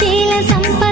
చేల సంపా